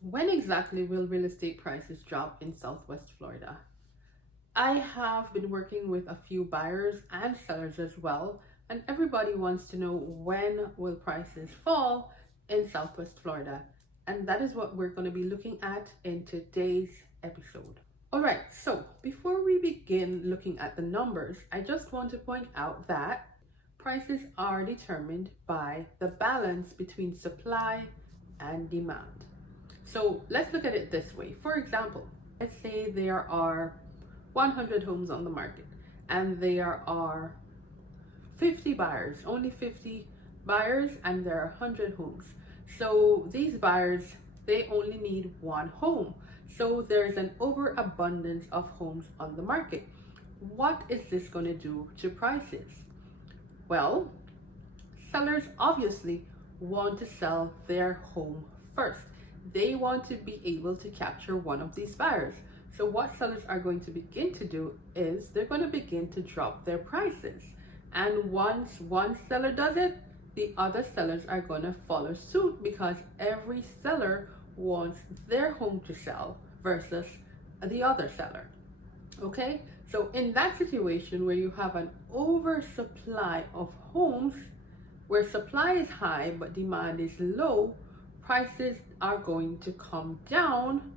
When exactly will real estate prices drop in Southwest Florida? I have been working with a few buyers and sellers as well, and everybody wants to know when will prices fall in Southwest Florida. And that is what we're going to be looking at in today's episode. All right, so before we begin looking at the numbers, I just want to point out that prices are determined by the balance between supply and demand. So let's look at it this way. For example, let's say there are 100 homes on the market and there are 50 buyers, only 50 buyers, and there are 100 homes. So these buyers, they only need one home. So there's an overabundance of homes on the market. What is this going to do to prices? Well, sellers obviously want to sell their home first. They want to be able to capture one of these buyers. So what sellers are going to begin to do is they're going to begin to drop their prices. And once one seller does it, the other sellers are going to follow suit because every seller wants their home to sell versus the other seller. Okay? So in that situation where you have an oversupply of homes, where supply is high but demand is low, prices are going to come down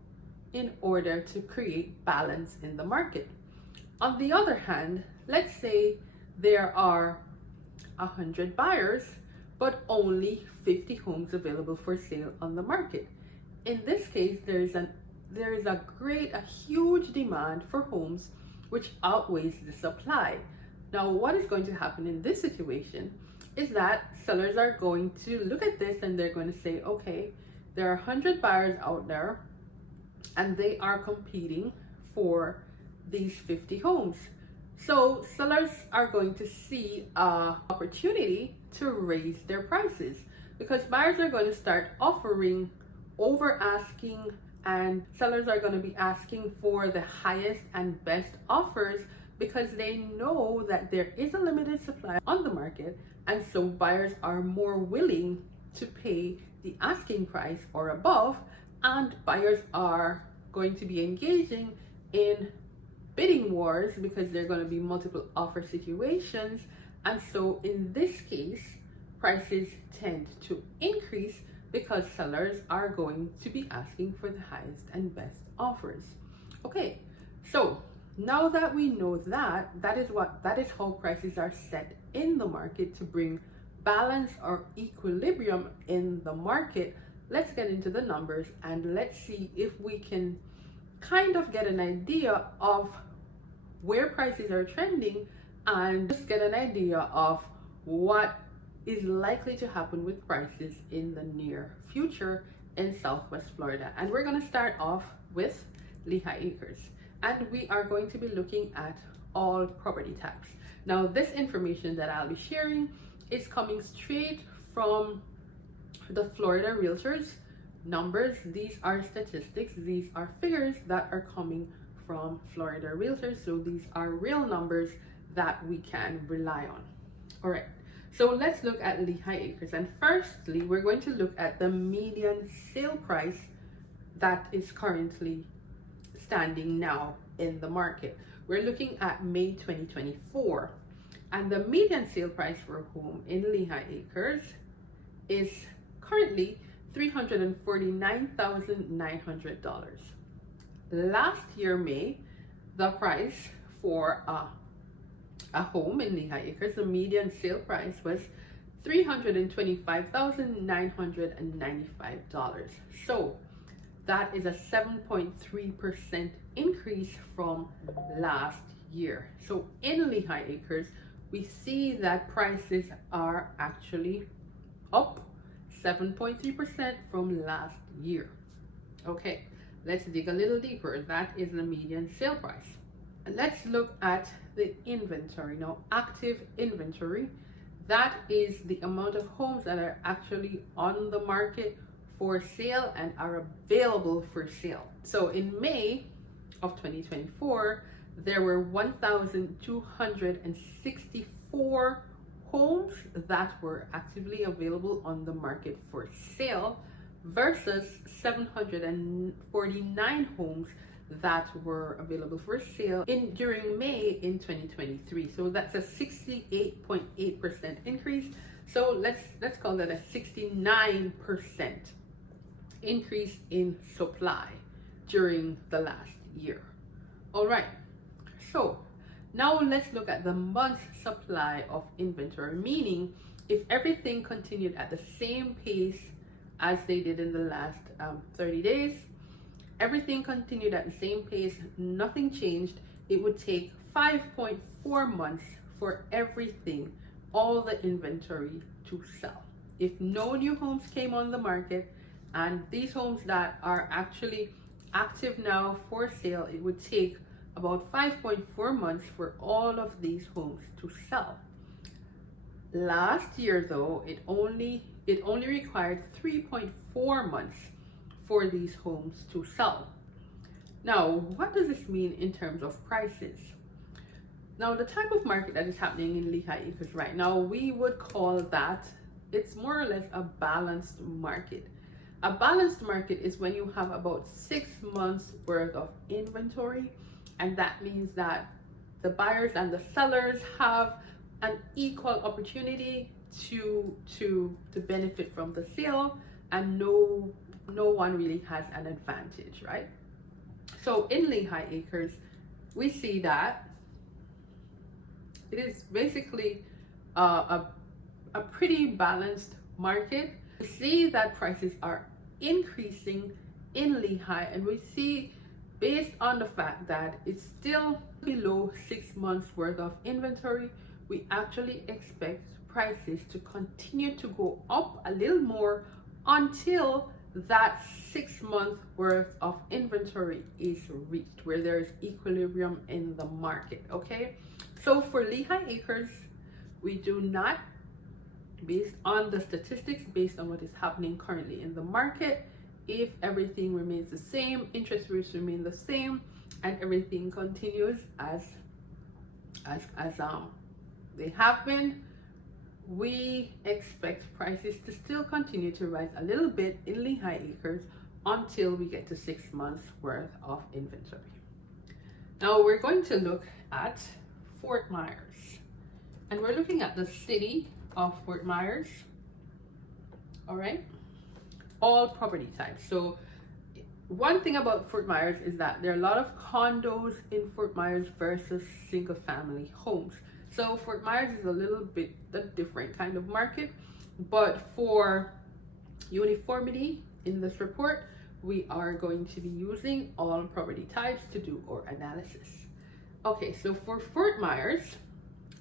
in order to create balance in the market. On the other hand, let's say there are 100 buyers but only 50 homes available for sale on the market. In this case, there is a huge demand for homes which outweighs the supply. Now, what is going to happen in this situation is that sellers are going to look at this and they're going to say, okay, there are 100 buyers out there and they are competing for these 50 homes. So sellers are going to see an opportunity to raise their prices because buyers are going to start offering over asking, and sellers are going to be asking for the highest and best offers because they know that there is a limited supply on the market, and so buyers are more willing to pay the asking price or above, and buyers are going to be engaging in bidding wars because there are going to be multiple offer situations, and so in this case prices tend to increase because sellers are going to be asking for the highest and best offers. Okay, so now that we know that is how prices are set in the market to bring balance or equilibrium in the market, let's get into the numbers and let's see if we can kind of get an idea of where prices are trending and just get an idea of what is likely to happen with prices in the near future in Southwest Florida. And we're going to start off with Lehigh Acres, and we are going to be looking at all property types. Now, this information that I'll be sharing is coming straight from the Florida Realtors numbers. These are statistics, these are figures that are coming from Florida Realtors, so these are real numbers that we can rely on. All right, so let's look at Lehigh Acres, and firstly we're going to look at the median sale price that is currently standing now in the market. We're looking at May 2024, and the median sale price for a home in Lehigh Acres is currently $349,900. Last year, May, the price for a home in Lehigh Acres, the median sale price was $325,995. So that is a 7.3% increase from last year. So in Lehigh Acres, we see that prices are actually up 7.3% from last year. Okay, let's dig a little deeper. That is the median sale price. And let's look at the inventory. Now, active inventory, that is the amount of homes that are actually on the market for sale and are available for sale. So in May of 2024, there were 1,264 homes that were actively available on the market for sale, versus 749 homes that were available for sale during May in 2023. So that's a 68.8% increase. So let's call that a 69% increase in supply during the last year. All right, so now let's look at the month's supply of inventory, meaning if everything continued at the same pace as they did in the last 30 days, everything continued at the same pace, nothing changed, it would take 5.4 months for everything, all the inventory to sell. If no new homes came on the market, and these homes that are actually active now for sale, it would take about 5.4 months for all of these homes to sell. Last year though, it only required 3.4 months for these homes to sell. Now, what does this mean in terms of prices? Now, the type of market that is happening in Lehigh Acres right now, we would call that, it's more or less a balanced market. A balanced market is when you have about 6 months worth of inventory, and that means that the buyers and the sellers have an equal opportunity to benefit from the sale, and no one really has an advantage, right? So in Lehigh Acres, we see that it is basically a pretty balanced market. We see that prices are increasing in Lehigh, and we see, based on the fact that it's still below 6 months worth of inventory, we actually expect prices to continue to go up a little more until that 6 month worth of inventory is reached, where there is equilibrium in the market. Okay, so for Lehigh Acres, we do not, based on the statistics, based on what is happening currently in the market, if everything remains the same, interest rates remain the same, and everything continues as they have been, we expect prices to still continue to rise a little bit in Lehigh Acres until we get to 6 months worth of inventory. Now we're going to look at Fort Myers, and we're looking at the city of Fort Myers. All right, all property types. So one thing about Fort Myers is that there are a lot of condos in Fort Myers versus single family homes. So Fort Myers is a little bit a different kind of market, but for uniformity in this report, we are going to be using all property types to do our analysis. Okay, so for Fort Myers,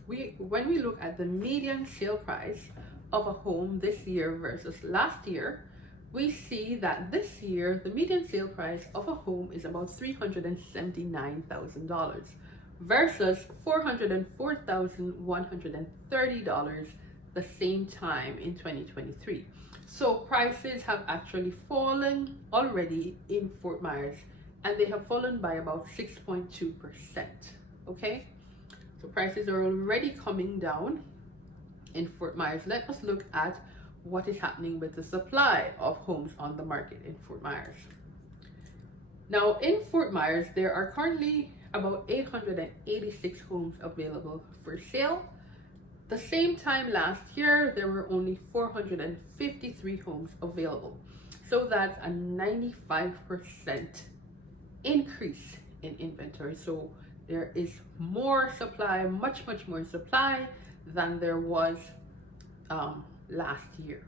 when we look at the median sale price of a home this year versus last year, we see that this year the median sale price of a home is about $379,000 versus $404,130 the same time in 2023. So prices have actually fallen already in Fort Myers, and they have fallen by about 6.2%. Okay, so prices are already coming down in Fort Myers. Let us look at what is happening with the supply of homes on the market in Fort Myers. Now in Fort Myers, there are currently about 886 homes available for sale. The same time last year, there were only 453 homes available. So that's a 95% increase in inventory. So there is more supply, much more supply than there was last year.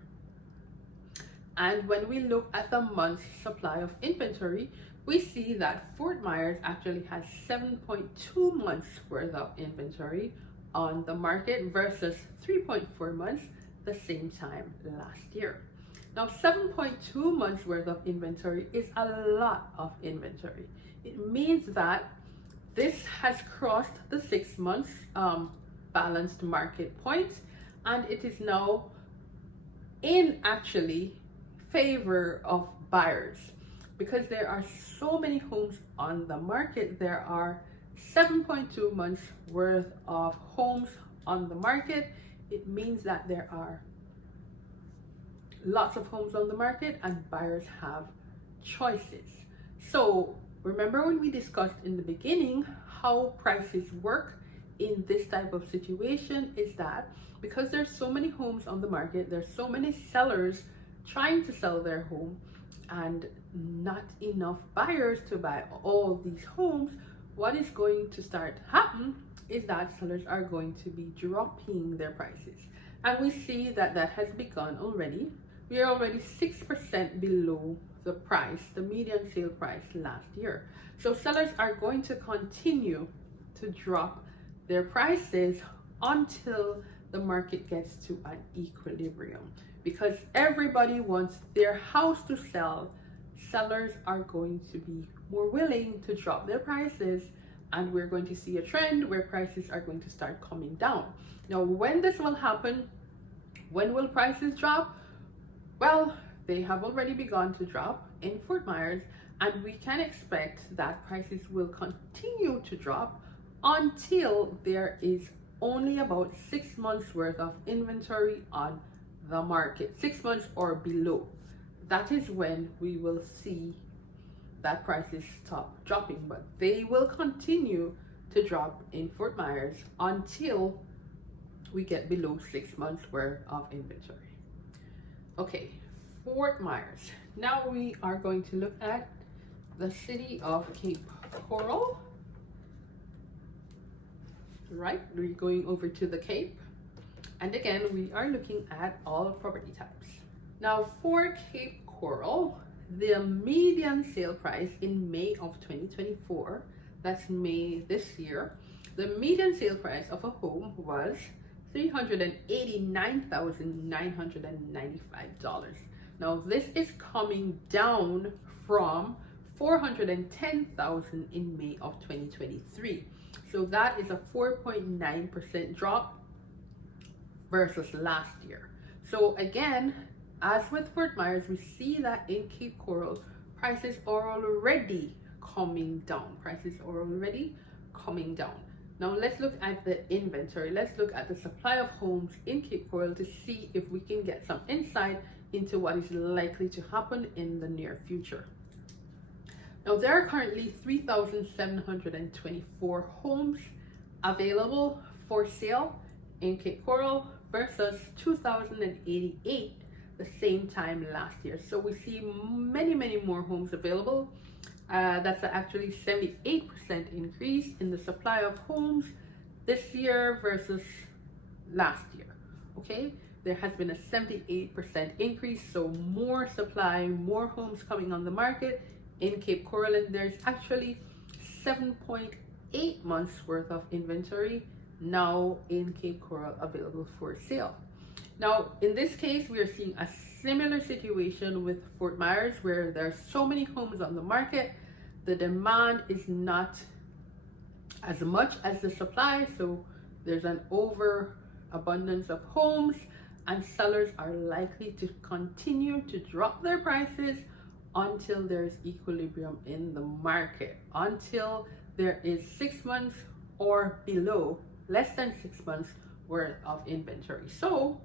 And when we look at the month's supply of inventory, we see that Fort Myers actually has 7.2 months worth of inventory on the market versus 3.4 months the same time last year. Now 7.2 months worth of inventory is a lot of inventory. It means that this has crossed the 6 months balanced market point, and it is now in actually favor of buyers, because there are so many homes on the market. There are 7.2 months worth of homes on the market. It means that there are lots of homes on the market and buyers have choices. So remember when we discussed in the beginning how prices work in this type of situation is that because there's so many homes on the market, there's so many sellers trying to sell their home and not enough buyers to buy all these homes, what is going to start happen is that sellers are going to be dropping their prices. And we see that that has begun already. We are already 6% below the price, the median sale price last year. So sellers are going to continue to drop their prices until the market gets to an equilibrium. Because everybody wants their house to sell, sellers are going to be more willing to drop their prices, and we're going to see a trend where prices are going to start coming down. Now, when this will happen, when will prices drop? Well, they have already begun to drop in Fort Myers, and we can expect that prices will continue to drop until there is only about 6 months worth of inventory on the market, 6 months or below. That is when we will see that prices stop dropping, but they will continue to drop in Fort Myers until we get below 6 months worth of inventory. Okay, Fort Myers. Now we are going to look at the city of Cape Coral. Right, we're going over to the Cape, and again we are looking at all property types. Now for Cape Coral, the median sale price in May of 2024, that's May this year, the median sale price of a home was $389,995. Now this is coming down from $410,000 in May of 2023. So that is a 4.9% drop versus last year. So again, as with Fort Myers, we see that in Cape Coral, prices are already coming down. Prices are already coming down. Now let's look at the inventory. Let's look at the supply of homes in Cape Coral to see if we can get some insight into what is likely to happen in the near future. Now there are currently 3,724 homes available for sale in Cape Coral versus 2,088 the same time last year. So we see many more homes available. That's actually 78% increase in the supply of homes this year versus last year. Okay, there has been a 78% increase, so more supply, more homes coming on the market in Cape Coral, and there's actually 7.8 months worth of inventory now in Cape Coral available for sale. Now in this case, we are seeing a similar situation with Fort Myers, where there's so many homes on the market, the demand is not as much as the supply, so there's an overabundance of homes, and sellers are likely to continue to drop their prices until there's equilibrium in the market, until there is 6 months or below, less than 6 months worth of inventory. So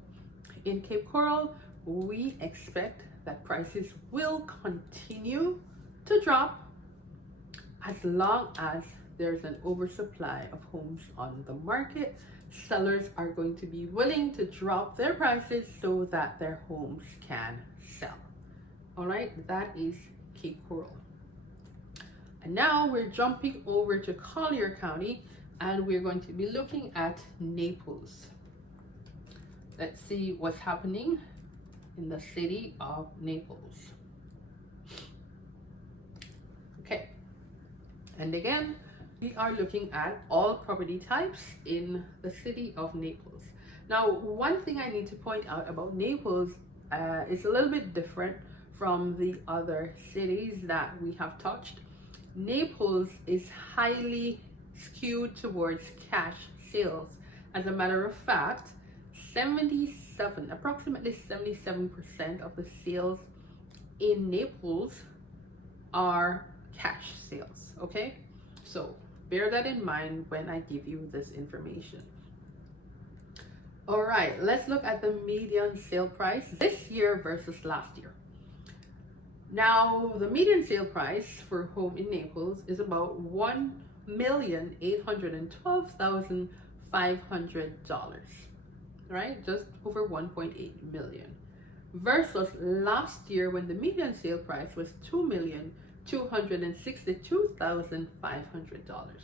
in Cape Coral, we expect that prices will continue to drop as long as there's an oversupply of homes on the market. Sellers are going to be willing to drop their prices so that their homes can sell. All right, that is Cape Coral. And now we're jumping over to Collier County, and we're going to be looking at Naples. Let's see what's happening in the city of Naples. Okay, and again, we are looking at all property types in the city of Naples. Now, one thing I need to point out about Naples is a little bit different from the other cities that we have touched. Naples is highly skewed towards cash sales. As a matter of fact, approximately 77% of the sales in Naples are cash sales. Okay, so bear that in mind when I give you this information. All right, let's look at the median sale price this year versus last year. Now, the median sale price for a home in Naples is about $1,812,500, right? Just over 1.8 million. Versus last year when the median sale price was $2,262,500.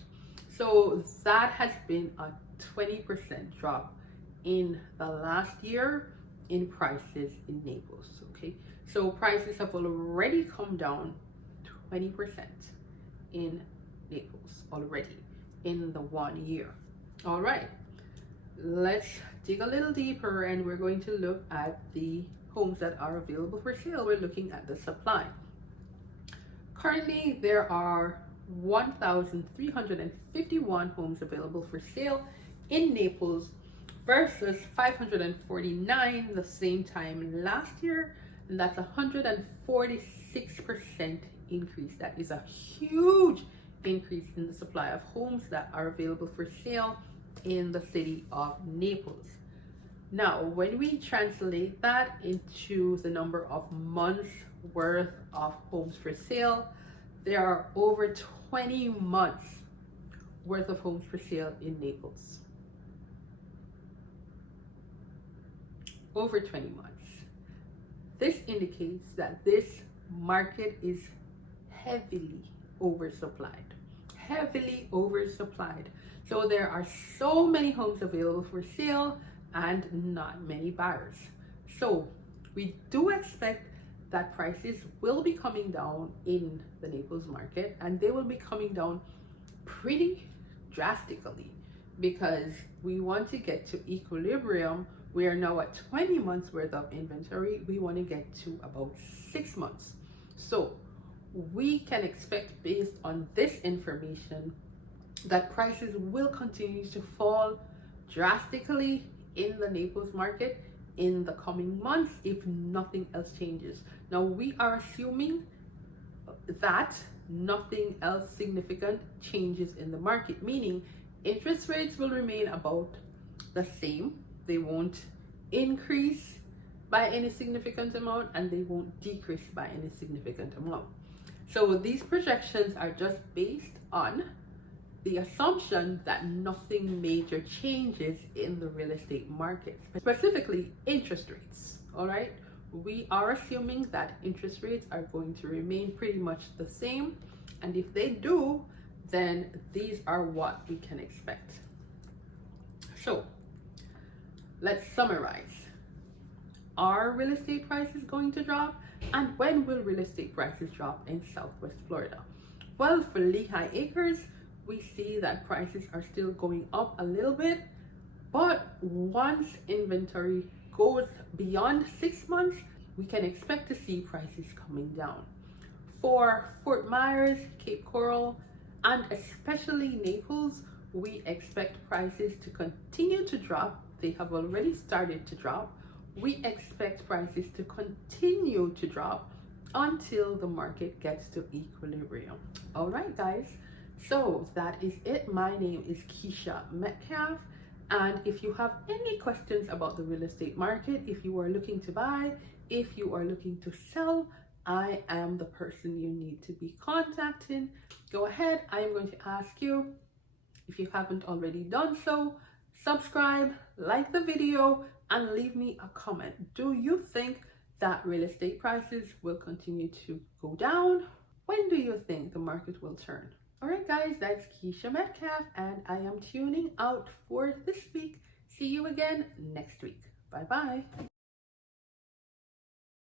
So that has been a 20% drop in the last year in prices in Naples. Okay, so prices have already come down 20% in Naples already in the 1 year. All right, let's dig a little deeper and we're going to look at the homes that are available for sale. We're looking at the supply. Currently, there are 1,351 homes available for sale in Naples versus 549 the same time last year, and that's 146% increase. That is a huge increase in the supply of homes that are available for sale in the city of Naples. Now, when we translate that into the number of months worth of homes for sale, there are over 20 months worth of homes for sale in Naples. Over 20 months. This indicates that this market is heavily oversupplied. Heavily oversupplied. So there are so many homes available for sale and not many buyers. So we do expect that prices will be coming down in the Naples market, and they will be coming down pretty drastically because we want to get to equilibrium. We are now at 20 months worth of inventory. We want to get to about 6 months. So we can expect, based on this information, that prices will continue to fall drastically in the Naples market in the coming months if nothing else changes. Now, we are assuming that nothing else significant changes in the market, meaning interest rates will remain about the same. They won't increase by any significant amount, and they won't decrease by any significant amount. So these projections are just based on the assumption that nothing major changes in the real estate market, specifically interest rates. All right, we are assuming that interest rates are going to remain pretty much the same, and if they do, then these are what we can expect. So let's summarize. Are real estate prices going to drop, and when will real estate prices drop in Southwest Florida? Well, for Lehigh Acres, we see that prices are still going up a little bit, but once inventory goes beyond 6 months, we can expect to see prices coming down. For Fort Myers, Cape Coral, and especially Naples, we expect prices to continue to drop. They have already started to drop. We expect prices to continue to drop until the market gets to equilibrium. All right, guys. So that is it. My name is Keesha Metcalfe, and if you have any questions about the real estate market, if you are looking to buy, if you are looking to sell, I am the person you need to be contacting. Go ahead. I am going to ask you, if you haven't already done so, subscribe, like the video, and leave me a comment. Do you think that real estate prices will continue to go down? When do you think the market will turn? All right, guys, that's Keesha Metcalfe, and I am tuning out for this week. See you again next week. Bye-bye.